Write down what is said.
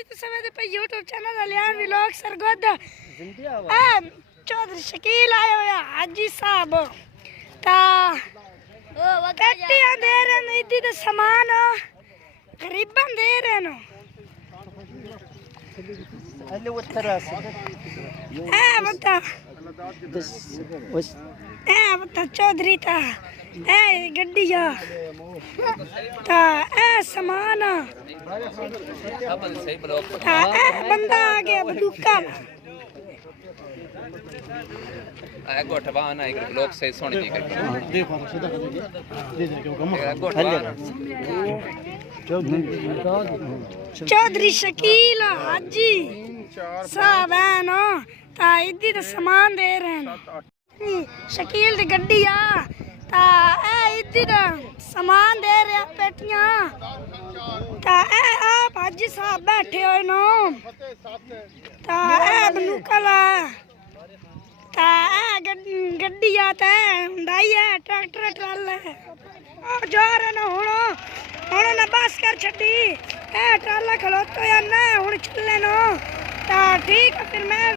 मेरी तो समय पे YouTube channel अलियान vlog सरगोद Chaudhary Shakeel आए हुए हाजी साहब ता कट्टियां दे रहे ने इदी ते सामान गरीबां दे रहे ने बता चौधरी ता गड्डिया ता सामान बंदा आ गया बंदूका गोठवाना एक लोग से सुन जी कर चौधरी शकील हाजी साहब है ना ता इदी तो सामान दे रहे हैं शकील दी गड्डी आ ता इदी दा सामान दे रहे पेटियां ता आप हाजी साहब बैठे हुए नो ता बंदूका ला ता गड्डी आ ता हुंडई है ट्रैक्टर ट्राला है जा रहे ना हुण ना बस कर छड्डी ट्राला खलोतो या ना हुण चले नो ता ठीक है फिर मैं